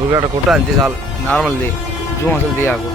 ఊరికట్ట కొట్టు అంతే చాలు, నార్మల్ది జూమ్ అసలు తీయకు.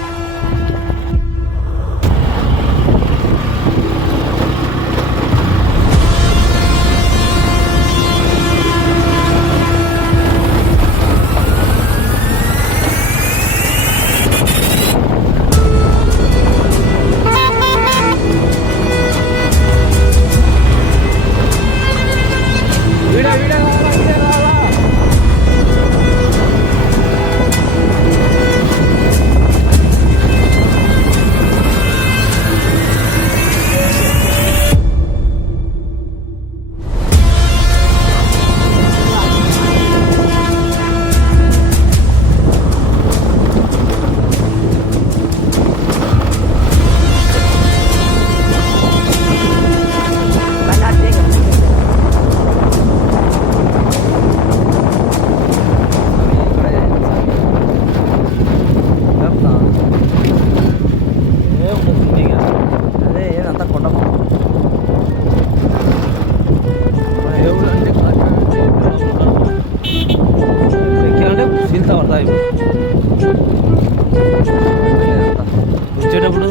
వచ్చేటప్పుడు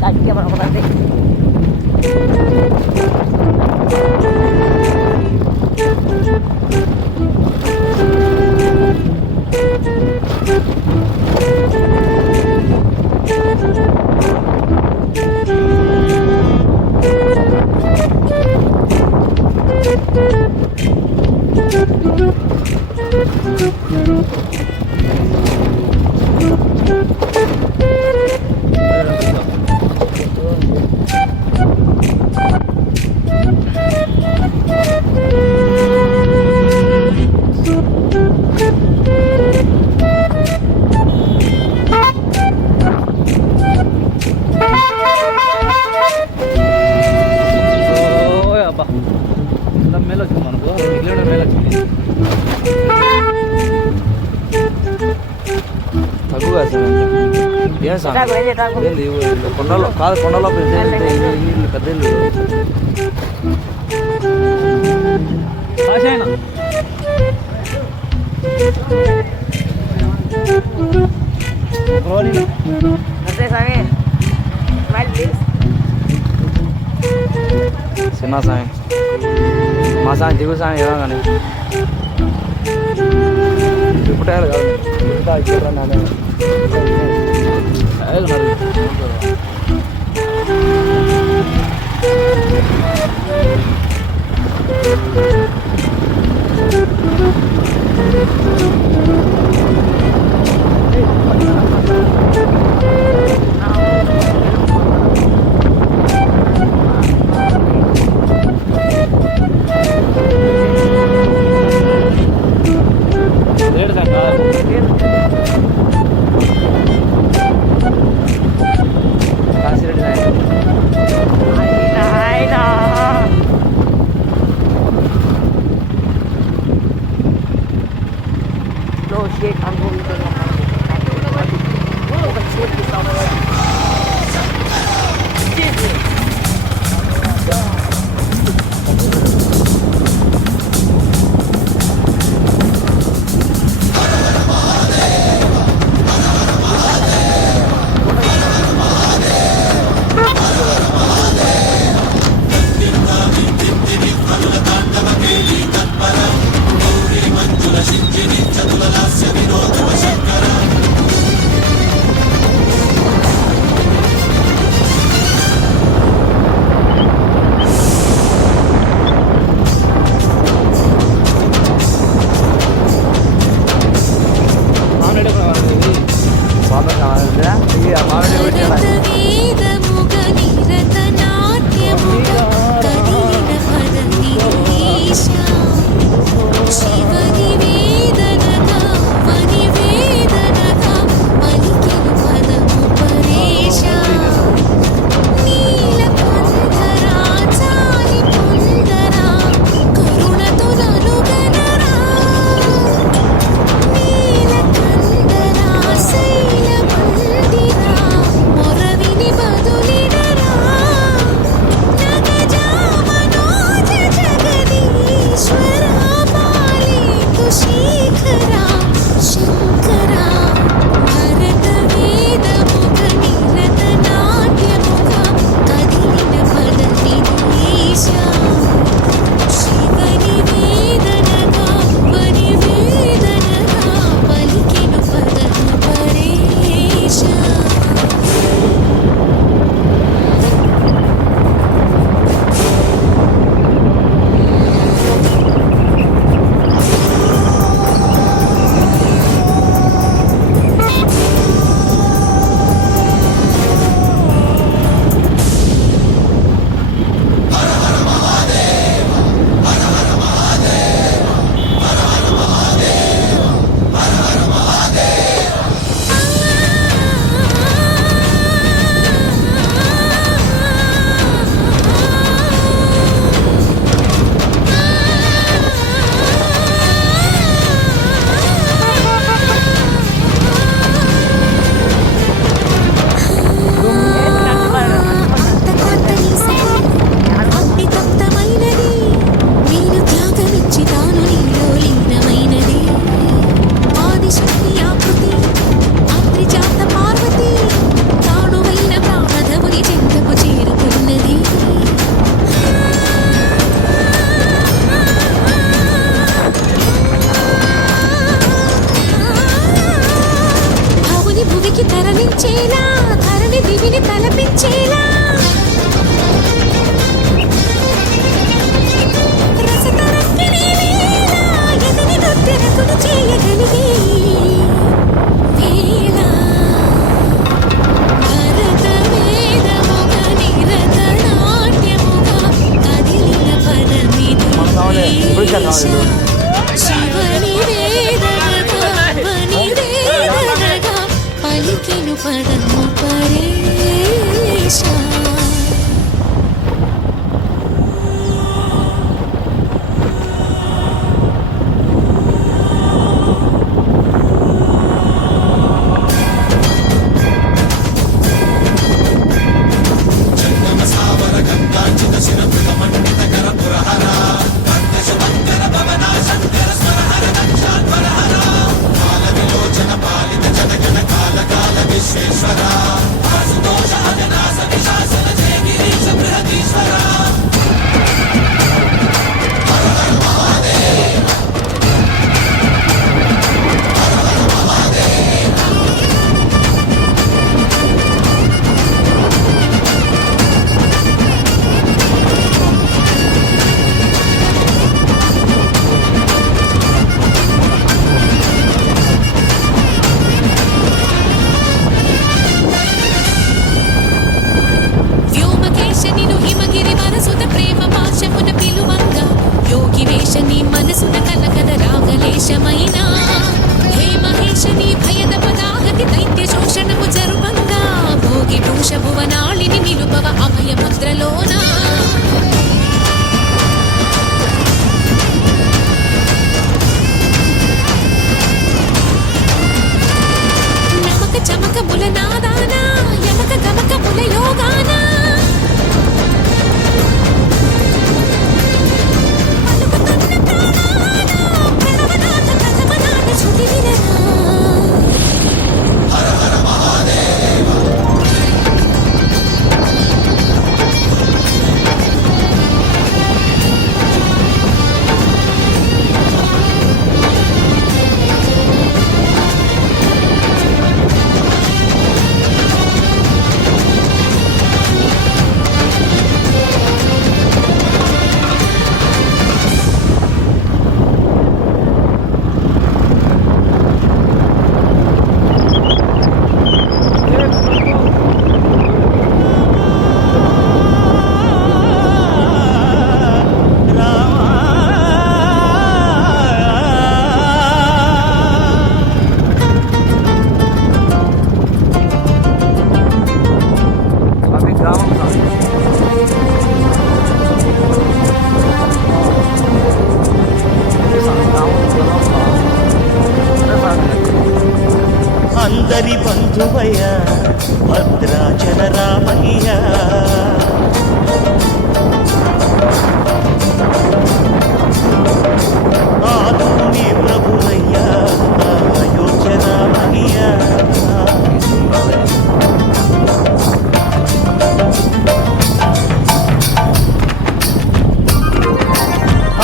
Sakit apa nanti? మేలు వచ్చింది మనకు 2 కిలోమీటర్ మేలు వచ్చింది. తక్కువ ఏం సార్ కొండలో కాదు, కొండలో ఇల్లు పెద్ద ఇల్లు. చిన్న సాయం మా సాయం దిగు సాయం ఏమో కానీ ఇప్పుడే కాదు దివికి తరలించేలా ధరణి దివిని తలపించేలా రసతరంగిణి లీలా ఎదని నృత్యనకుడు చేయగలిగే వేళ భరత వేదముగ నిరత నాట్యముగా కదిలిన పదమిది శివని వేదనగా వని వేదనగా పలికెను పదము పరేశ వ్యోమకేశనిను హిమగిరి వరసుత ప్రేమ పాశమున పిలువంగా యోగి వేషని మనసున కలకద రాగలేశమైనా హే మహేశని భయద పదాహతి దైత్య శోషణము జరుపంగా భోగి భూష భువనాళిని నిలుపవ అభయ ముద్రలోనా నమక చమకముల నాదానా యమక గమకముల యోగానా అవి గ్రామం కాదు. అందరి బంధువయ్య భద్రాచల రామయ్య ఆదుని ప్రభువయ్య అయోధ్య రామయ్య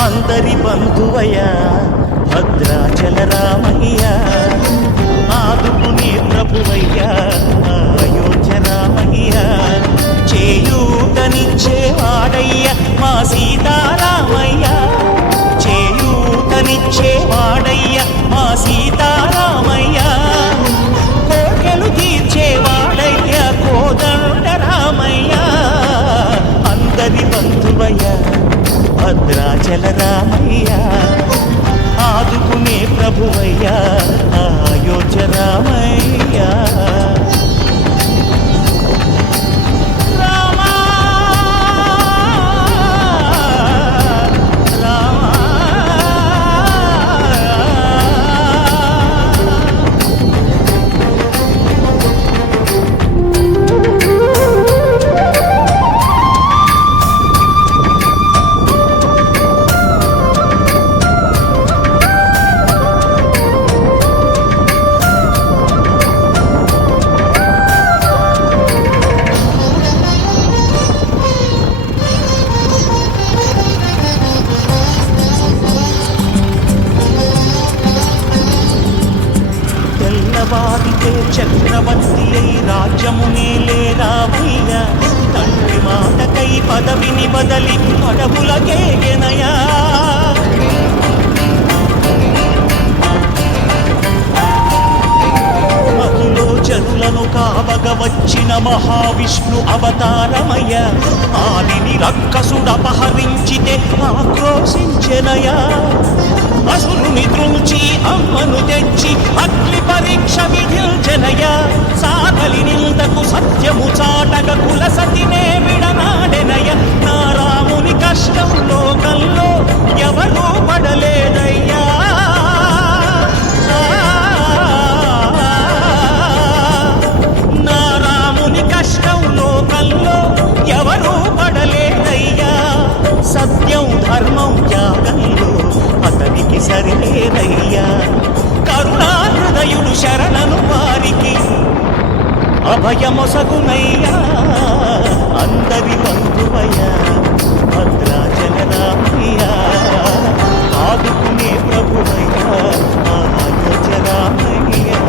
అందరి బంధువయ్య భద్రాచల రామయ్య ఆదుకుని ప్రభువయ్య అయోధ్య రామయ్య చేయూతనిచ్చేవాడయ్య మా సీతారామయ్య చేయూతనిచ్చేవాడయ్య మా సీతారామయ్య కోకెలు తీర్చేవాడయ్య కోదండ రామయ్య అందరి బంధువయ్య భద్రాచల రామయ్య ఆదుకునే ప్రభువయ్య అయోధ్య రామయ్య రామా రామా చక్రవర్తి అయి రాజ్యము నేలేరావయ్యా తండ్రి మాటకై పదవిని బదలి అడవులకేగెనయా మహిలో జనులను కావగ వచ్చిన మహావిష్ణు అవతారమయ ఆదిని రక్కసుడపహరించితే ఆక్రోశించెనయా అసురుని త్రుంచి అమ్మను తెచ్చి అగ్ని పరీక్ష విధించెనయా సాగలి నిందకు సత్యము చాటగ కుల సతినే విడనాడెనయ నా రాముని కష్టం లోకంలో ఎవరూ పడలేదయ్యా నా రాముని కష్టం లోకంలో ఎవరూ పడలేదయ్యా సత్యం ధర్మం త్యాగంలో అతనికి సరిలేదయ్యా కరుణాహృదయుడు శరణను వారికి అభయమొసగునయ్యా అందరి బంధువయ్యా భద్రాచల రామయ్యా ఆదుకునే ప్రభువయ్యా అయోధ్య రామయ్యా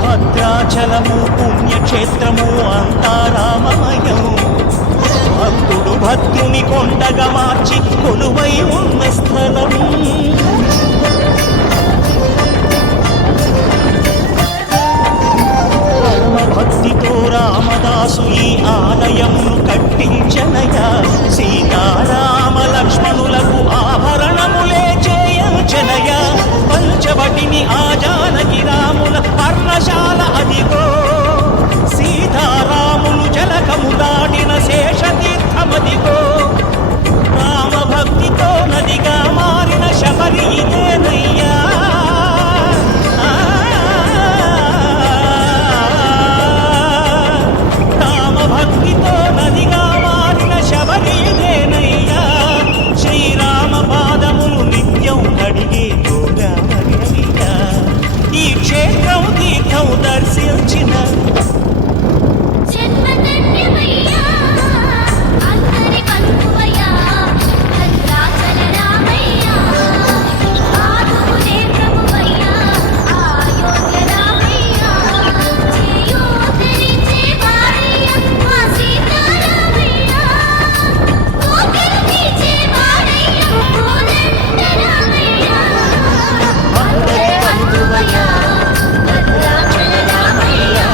భద్రాచలము పుణ్యక్షేత్రము అంతా రామమయం భక్తుడు భక్తుని కొండగా మార్చి కొలువై ఉన్న స్థలం పరమ భక్తితో రామదాసు ఈ ఆలయమును కట్టించనయా సీతారామ లక్ష్మణులకు ఆభరణములే చేయంచనయా పంచవటిని ఆ జానకి రాముల పర్ణశాల అదిగో సీతారాములు జలకము దాటిన శేషతీర్థమదిగో రామ భక్తితో నదిగా మారిన శబరి ఇదేనయ్యా రామ భక్తితో నదిగా మారిన శబరి ఇదేనయ్యా శ్రీరామ పాదములు నిత్యం కడిగే గోదావరియా ఈ క్షేత్రం తీర్థం దర్శించిన జన్మధన్యమయ్యా అందరి బంధువయ్యా భద్రాచల రామయ్యా ఆదుకునే ప్రభువయ్యా అయోధ్య రామయ్యా చేయూతనిచ్చే వాడయ్యా మా సీతారామయ్యా కోకెలు తీర్చే వాడయ్యా కోదండ రామయ్యా అందరి బంధువయ్యా భద్రాచల రామయ్యా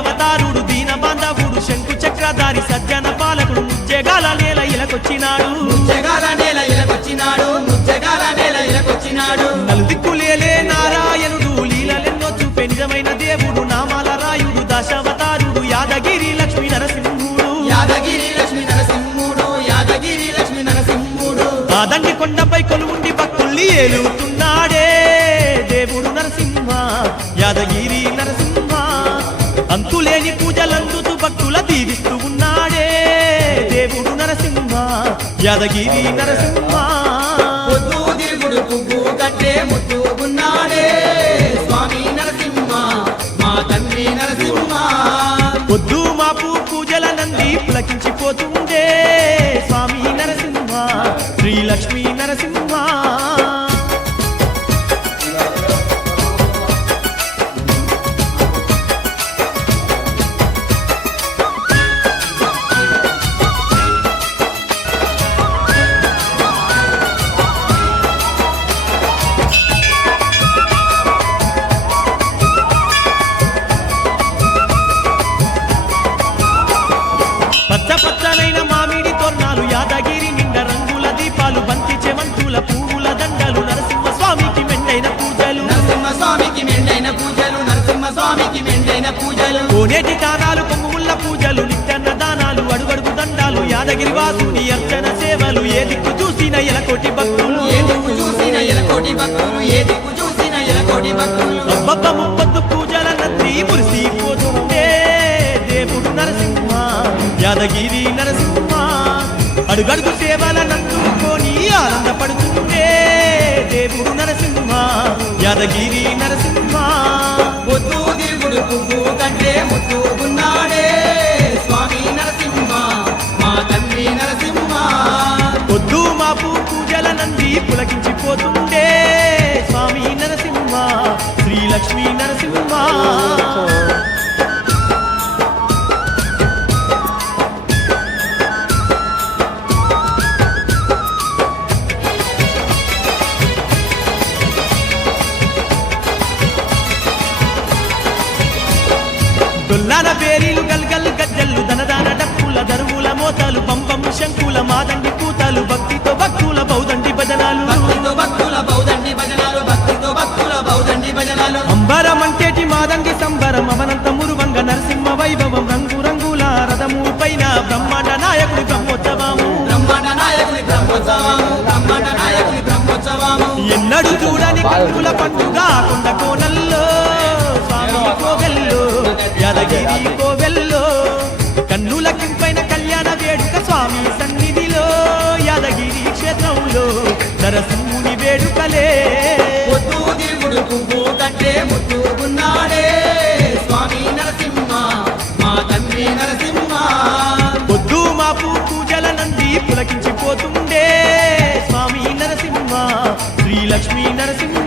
అవతారుడు దీన బాంధవుడు శంకు చక్రధారి సజ్జన పాలకుడు ముజ్జగాల నేల ఇలకొచ్చినాడు ముచ్చగాల నేల ఇలకొచ్చినాడు ముచ్చగాల నేల ఇలకొచ్చినాడు నలుదిక్కులేలే నారాయణుడు లీలలెన్నో చూపే నిజమైన దేవుడు నామాల రాయుడు దశావతారుడు యాదగిరి లక్ష్మీ నరసింహుడు యాదగిరి లక్ష్మీ నరసింహుడు యాదగిరి లక్ష్మీ నరసింహుడు ఆదండి కొండపై కొలువుండి భక్తుల్ని ఏలుతున్నాడే దేవుడు నరసింహ యాదగిరి నరసింహ అంతులేని పూజలందుతూ భక్తుల దీవిస్తూ ఉన్నాడే దేవుడు నరసింహ యాదగిరి నరసింహ పొద్దు తిరుగుడు పువ్వు కట్టే ముట్టుకున్నాడే స్వామి నరసింహ మా తండ్రి నరసింహ పొద్దు మాపు పూజల నంది పులకించిపోతుండే స్వామి నరసింహ శ్రీ లక్ష్మీ నరసింహ పచ్చ పచ్చనైన మామిడి తోరణాలు యాదగిరి నిండ రంగుల దీపాలు బంతి చెమంతుల పువ్వుల దండలు నరసింహ స్వామికి మెండైన పూజలు నరసింహ స్వామికి మెండైన పూజలు నరసింహ స్వామికి మెండైన పూజలు కోనేటి దానాలు కొమ్ముల పూజలు నిత్యన్న దానాలు అడుగడుగు దండాలు యాదగిరి వాసుని అర్చన సేవలు ఏ దిక్కు చూసిన ఎలకోటి భక్తులు ఏ దిక్కు చూసిన ఎలకోటి భక్తులు ఏ దిక్కు చూసిన ఎలకోటి భక్తులు అబ్బబ్బ ముప్పత్తు పూజల నంది మురిసిపోతుండే దేవుడు నరసింహ యాదగిరి నరసింహ అడుగడుగు సేవల నందుకొని ఆనందపడుతుండే దేవుడు నరసింహ యాదగిరి నరసింహ పొద్దు తిరుగుడు పువ్వు కంటే ముట్టుకున్నాడే స్వామి నరసింహ మా తండ్రి నరసింహ పొద్దు మాపు పూజల నంది పులకించిపోతుండే స్వామి నరసింహ శ్రీ లక్ష్మీ నరసింహ దొల్లాన పేరీలు గల్గల్ గజ్జల్లు దనదాన డప్పుల దరువుల మోతాలు పంపం శంకుల మాదండి కూతాలు భక్తితో భక్తుల బౌదండి భజనాలు భక్తితో భక్తుల బౌదండి భజనాలు భక్తితో భక్తుల బౌదండి భజనాలు అంబరమంటేటి మాదండి సంబరం అవనంత మురువంగ నరసింహ వైభవం రంగు రంగుల రథము పైన బ్రహ్మాండ నాయకుడి బ్రహ్మోత్సవము బ్రహ్మాండ నాయకుని బ్రహ్మోత్సవము బ్రహ్మాండ నాయకుని బ్రహ్మోత్సవము ఎన్నడు చూడని కన్నుల పండుగ కొండ కోనల్లో స్వామి కోవెల్లో యాదగిరి కోవెల్లో కన్నుల కింపైన కళ్యాణ వేడుక స్వామి సన్నిధిలో యాదగిరి క్షేత్రంలో నరసింహుని వేడుకలే పొద్దు తిరుగుడు పువ్వు కంటే ముట్టుకున్నాడే స్వామి నరసింహ మా తండ్రి నరసింహ పొద్దు మాపు పూజల నంది పులకించిపోతుండే స్వామి నరసింహ శ్రీ లక్ష్మీ నరసింహ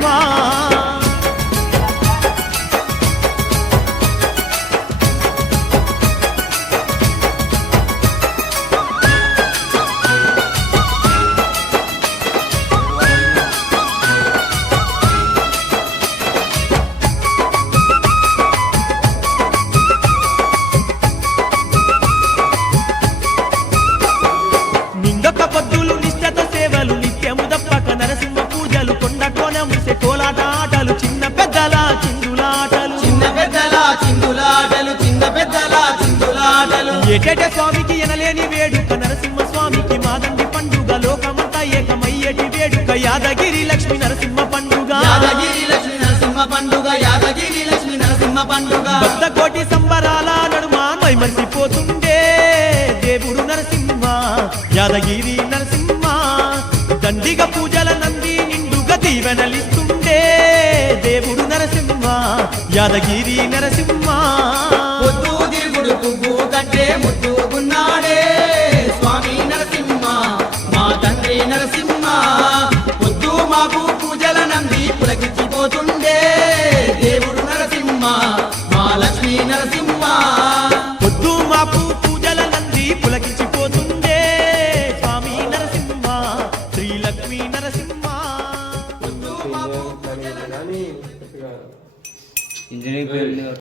నిండొక్క పొద్దులు నిష్ఠత సేవలు నిత్యము దప్పక నరసింహ పూజలు కొండ కోన ముసె కోలాట ఆటలు చిన్న పెద్దల చిందులాటలు చిన్న పెద్దల చిందులాటలు చిన్న పెద్దల చిందులాటలు ఏటేట స్వామికి ఎనలేని వేడుక నరసింహ స్వామికి మాదండి పండుగ లోకమంతా ఏకమయ్యేటి వేడుక యాదగిరి లక్ష్మీ నరసింహ పండుగ యాదగిరి లక్ష్మీ నరసింహ పండుగ యాదగిరి లక్ష్మీ నరసింహ పండుగ భక్త కోటి సంబరాల నడుమ మైమర్చిపోతుండే దేవుడు నరసింహ యాదగిరి నరసింహ దండిగా పూజల నంది నిండుగా దీవెనలిస్తుండే దేవుడు నరసింహ యాదగిరి నరసింహ పొద్దు తిరుగుడు పువ్వు కంటే ముట్టుకున్నాడే స్వామి నరసింహ మా తండ్రి నరసింహ పొద్దు మాకు పూజల నంది పులకించిపోతుండే దేవుడు నరసింహ మా లక్ష్మీ నరసింహ పొద్దు మాపు పూజల నంది పులకించిపోతుండే స్వామి నరసింహ శ్రీ లక్ష్మీ నరసింహ ఇంజనీరింగ్